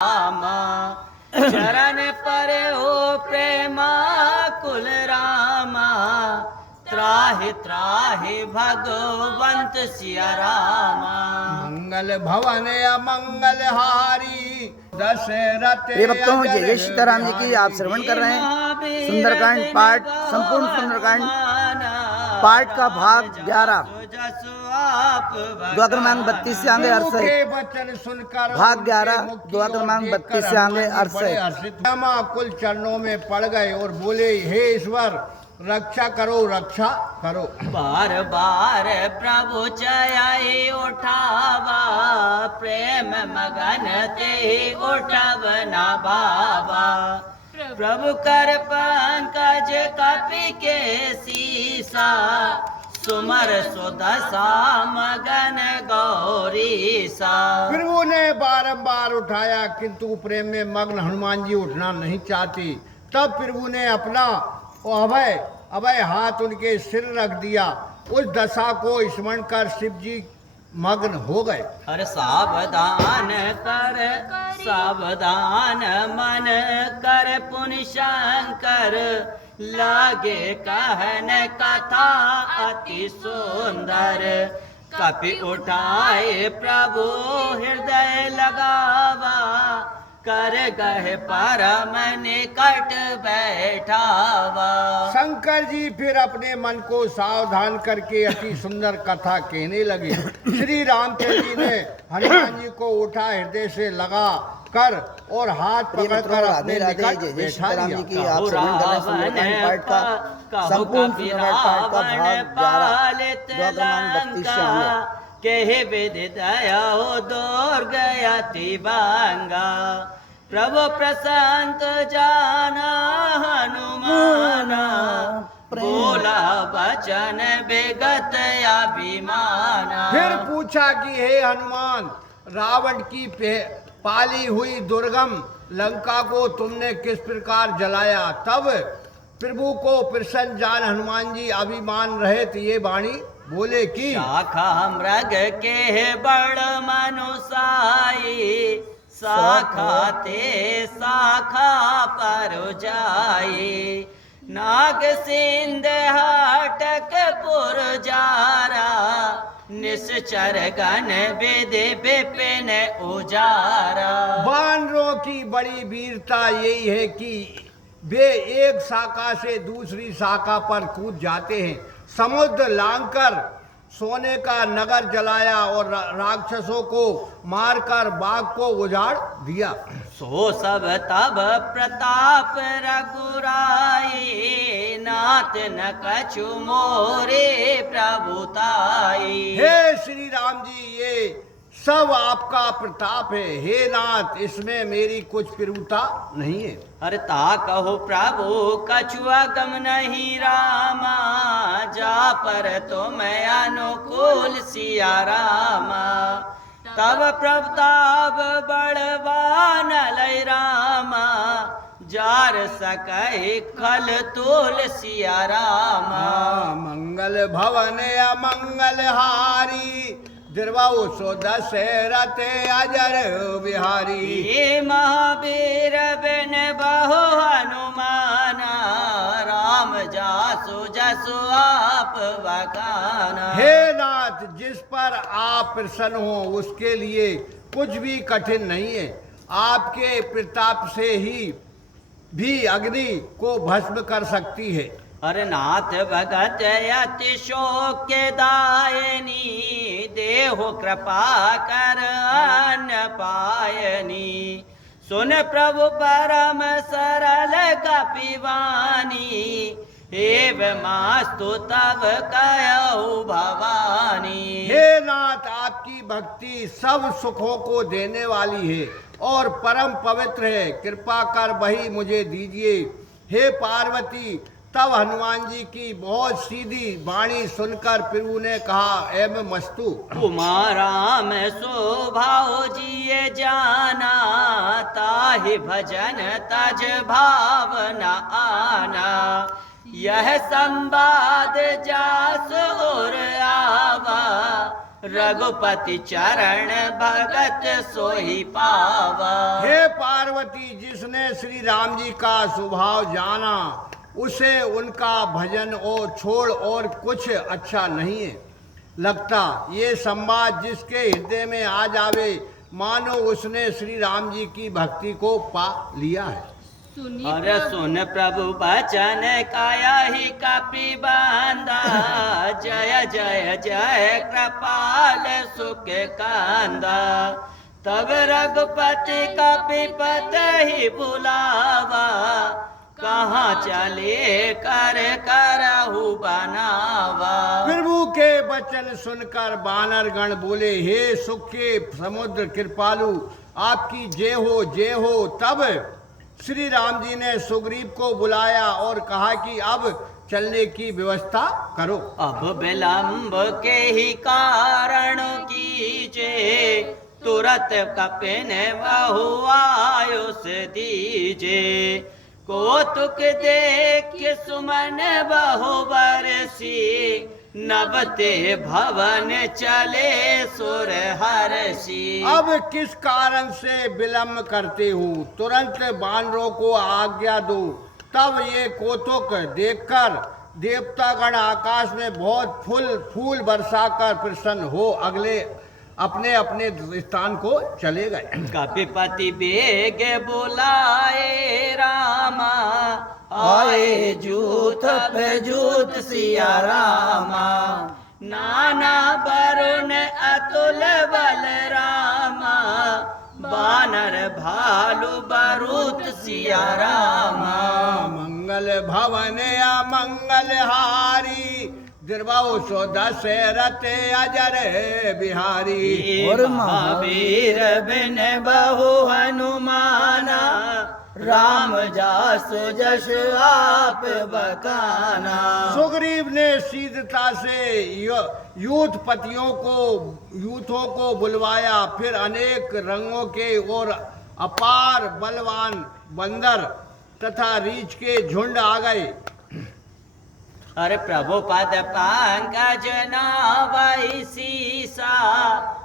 रामा चरण पर हो प्रेमा कुल रामा त्राहि त्राहि भगवंत सिया रामा। मंगल भवन अमंगल हारी दशरथ। ये भक्तों जय जय सीताराम जी की आप श्रवण कर रहे हैं सुंदरकांड पाठ, संपूर्ण सुंदरकांड पाठ का भाग 11 द्वादश क्रमांक 32 से आगे 68। वचन सुनकर भाग 11 द्वादश क्रमांक 32 से आगे 68। रामा कुल चरणों में पड़ गए और बोले, हे ईश्वर रक्षा करो, रक्षा करो। बार बार प्रभु चयाई उठावा प्रेम मगन ते उठब न बाबा। प्रभु कर पंकज कपि के सीसा सुमर सुदशा मगन गौरी सा। प्रभु ने बारंबार उठाया किंतु प्रेम में मग्न हनुमान जी उठना नहीं चाहती। तब प्रभु ने अपना अभय हाथ उनके सिर रख दिया। उस दशा को स्मरण कर शिव जी मग्न हो गए। अरे सावधान कर सावधान मन कर पुनि शंकर लागे कहन कथा अति सुंदर। कपि उठाए प्रभु हृदय लगावा कर गहे परम निकट बैठावा। शंकर जी फिर अपने मन को सावधान करके अति सुंदर कथा कहने लगे। श्री रामचंद्र जी ने हनुमान जी को उठा हृदय से लगा कर और हाथ पकड़कर अपने निकट बैठा दिया। आप श्रवण कर रहे हैं सुंदरकांड पाठ का संपूर्ण सुंदरकांड पाठ का भाग 11 द्वादश क्रमांक 32 से आगे। कहे विधि दया दूर गया तिबांगा। प्रभु प्रशांत जाना हनुमाना बोला वचन बेगत अभिमाना। फिर पूछा कि हे हनुमान, रावण की पाली हुई दुर्गम लंका को तुमने किस प्रकार जलाया। तब प्रभु को प्रसन्न जान हनुमान जी अभिमान रहित ये वाणी बोले कि शाखा मृग के बड़ मनुसाई शाखा ते शाखा पर जाई। नाग सिंध हाटक पुर जारा निश्चर गण विधि विपिन उजारा। वानरों की बड़ी वीरता यही है कि वे एक शाखा से दूसरी शाखा पर कूद जाते हैं। समुद्र लांघकर सोने का नगर जलाया और राक्षसों को मारकर बाघ को उजाड़ दिया। सो सब तब प्रताप रघुराई नाथ न कछु मोरे प्रभुताई। हे श्री राम जी, ये सब आपका प्रताप है। हे नाथ, इसमें मेरी कुछ प्रभुता नहीं है। अरे ता कहो प्रभु कछुआ गम नहीं रामा जा पर तुम अनुकूल सिया रामा। तब प्रताप बड़वान लय रामा जार सकहि खल तोल सिया रामा। मंगल भवन अमंगल हारी दिरवाओ सो दशरथ अजर बिहारी। हे महावीर बिन बहु हनुमाना राम जासु जसु आप बखाना। हे नाथ, जिस पर आप प्रसन्न हो उसके लिए कुछ भी कठिन नहीं है। आपके प्रताप से ही भी अग्नि को भस्म कर सकती है। अरे नाथ भगत अति शोक के दायनी देहो कृपा कर अन्न पायनी। सुन प्रभु परम सरल कपिवानी एव मास्तु तब कयौ भवानी। हे नाथ, आपकी भक्ति सब सुखों को देने वाली है और परम पवित्र है। कृपा कर वही मुझे दीजिए। हे पार्वती, तब हनुमान जी की बहुत सीधी वाणी सुनकर प्रभु ने कहा, एवं मस्तु तुम्हारा मैं स्वभाव जिए जाना ताहि भजन तज भावना आना। यह संवाद जास और आवा रघुपति चरण भगत सोही पावा। हे पार्वती, जिसने श्री राम जी का स्वभाव जाना उसे उनका भजन और छोड़ और कुछ अच्छा नहीं है लगता। ये संवाद जिसके हृदय में आ जावे मानो उसने श्री राम जी की भक्ति को पा लिया है। अरे सुन प्रभु बचन काया ही कपि बंदा, जय जय जय कृपाल सुख कांदा। तब रघुपति कपि पत ही बुलावा, कहाँ चले कर करहु बनावा। प्रभु के वचन सुनकर बानर गण बोले, हे सुख के समुद्र कृपालु, आपकी जय हो जय हो। तब श्री राम जी ने सुग्रीव को बुलाया और कहा कि अब चलने की व्यवस्था करो। अब विलंब के ही कारण कीजे, तुरत कपिन बहु आयुष दीजे। कौतुक देख सुमन बहु बरसी, नवते भवन चले सुर हर्षि। अब किस कारण से विलंब करते हो, तुरंत बानरों को आज्ञा दो। तब ये कौतुक देखकर देवतागण आकाश में बहुत फूल बरसाकर प्रसन्न हो अगले अपने अपने स्थान को चले गए। कपिपति बेग बुलाए रामा, आए जूथ पे जूथ सिया रामा। नाना वरुण अतुल बल रामा, बानर भालू बरूत सिया रामा। मंगल भवन अमंगल हारी, द्रवौ सो दशरथ अजर बिहारी। और महावीर बिन बहु हनुमाना, राम जासु जस आप बकाना। सुग्रीव ने शीघ्रता से यूथों को बुलवाया। फिर अनेक रंगों के और अपार बलवान बंदर तथा रीछ के झुंड आ गए। अरे प्रभु पद पंकज नावै सीसा,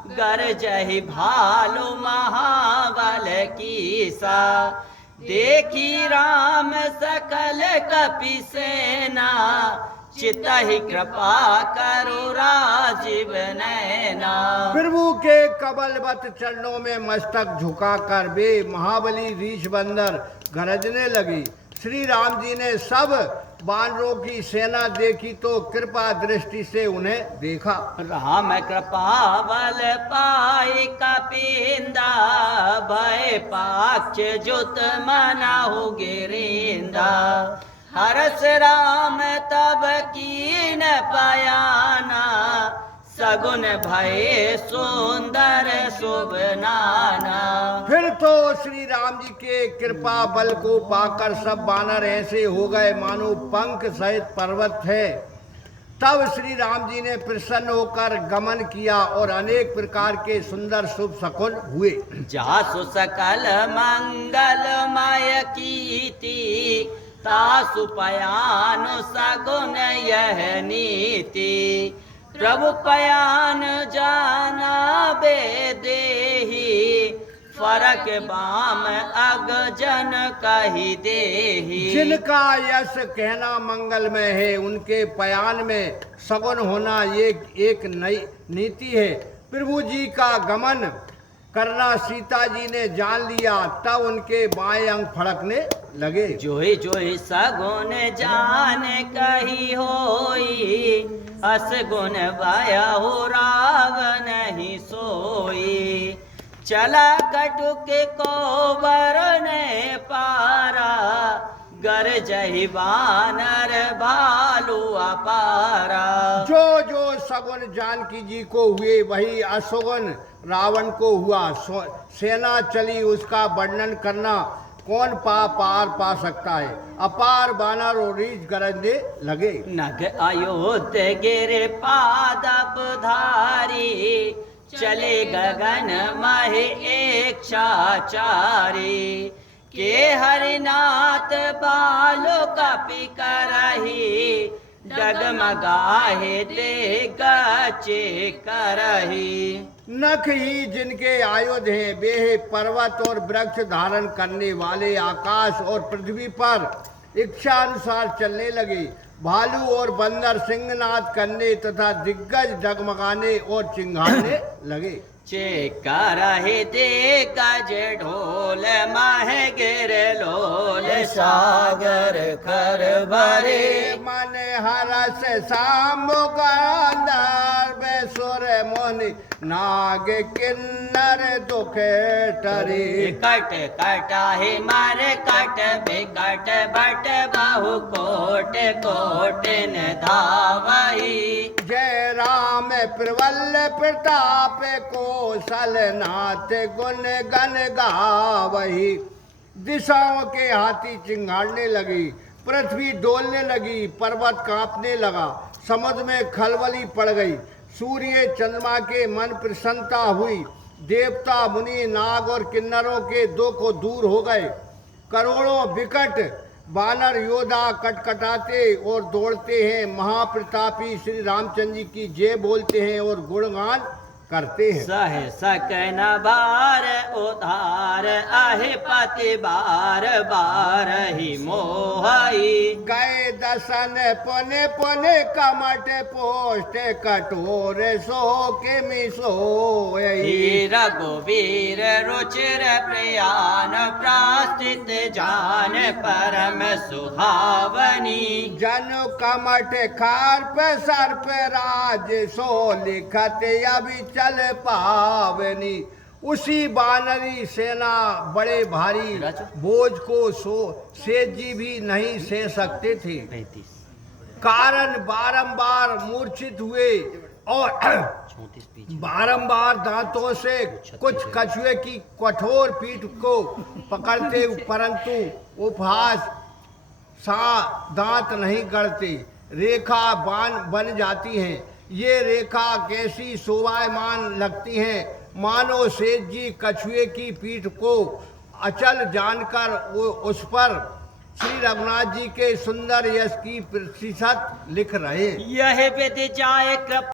गरजहि भालु महाबल कीसा। देखी राम सकल कपि सेना, चितहि कृपा करु राजीव नैना। प्रभु के कबलवत चरणों में मस्तक झुकाकर वे महाबली रीछ बंदर गरजने लगी। श्री राम जी ने सब बानरों की सेना देखी तो कृपा दृष्टि से उन्हें देखा। राम कृपा बल पाई कपिंदा, भय पाक्ष जुत मनाहु गिरिंदा। हरस राम तब कीन पयाना, सगुन भय सुंदर शुभ नाना। फिर तो श्री राम जी के कृपा बल को पाकर सब बानर ऐसे हो गए मानो पंख सहित पर्वत है। तब श्री राम जी ने प्रसन्न होकर गमन किया और अनेक प्रकार के सुंदर शुभ शकुन हुए। जासु सकल मंगलमय कीति, तासु पयानु सगुन यह नीति। प्रभु पयान जाना बेदेही, फरक बाम अग जन कही देही। जिनका यश कहना मंगलमय है उनके पयान में सगुन होना ये एक नई नीति है। प्रभु जी का गमन करना सीता जी ने जान लिया, तब उनके बाएं अंग फड़कने लगे। जोई जोई सगुन जान कही होई, असगुन भया हो रावण ही सोई। चला कटुक को बरने पारा, गरजहि बानर भालू अपारा। जो जो सगुन जानकी जी को हुए वही असगुन रावण को हुआ। सेना चली उसका वर्णन करना कौन पार पा सकता है। अपार बानर और रीछ गरजने लगे। नग अयोध्य गिर पादप धारी, चले गगन महे इच्छाचारी। के हरिनाथ बालो कपि करही, डगमगाहे ते गचे करही। नख ही जिनके आयुध हैं, वे हैं पर्वत और वृक्ष धारण करने वाले, आकाश और पृथ्वी पर इच्छा अनुसार चलने लगे। भालू और बंदर सिंहनाद करने तथा दिग्गज डगमगाने और चिंगारने लगे। चेकर ते गज ढोल मह गिर लोल सागर कर भरे। मन हरस शाम्भु कंदर बेसुर मुनि नाग किन्नर दुख टरे। कट कटाहे मार कट बिकट बट बहु कोट कोट न धावही। जय राम प्रबल प्रताप कौशल नाथ गुण गण गावही। दिशाओं के हाथी चिंगाड़ने लगी, पृथ्वी डोलने लगी, पर्वत कांपने लगा, समुद्र में खलबली पड़ गई। सूर्य चंद्रमा के मन प्रसन्नता हुई। देवता मुनि नाग और किन्नरों के दुख दूर हो गए। करोड़ों विकट बानर योद्धा कटकटाते और दौड़ते हैं, महाप्रतापी श्री रामचंद्र जी की जय बोलते हैं और गुणगान करते हैं। सह सकन बार उधार आहे पति बार बार ही मोहई। गए दसन पुने पुने कमट पोस्ट कठोर सो के मिसो। रघुवीर रुचिर प्रयाण प्रास्थित जान परम सुहावनी। जन कमट खार पे सर पे राज सो लिखत अभी चल पावनी। उसी बानरी सेना बड़े भारी बोझ को सेठ जी भी नहीं सह सकते थे। कारण बारंबार मूर्छित हुए और बारंबार दांतों से कुछ कछुए की कठोर पीठ को पकड़ते, परंतु उपहास सा दांत नहीं गड़ते, रेखा बन जाती हैं। ये रेखा कैसी शोभायमान लगती हैं, मानो सेठ जी कछुए की पीठ को अचल जानकर उस पर श्री रघुनाथ जी के सुंदर यश की प्रतिशत लिख रहे। यह विधि जाए कृपा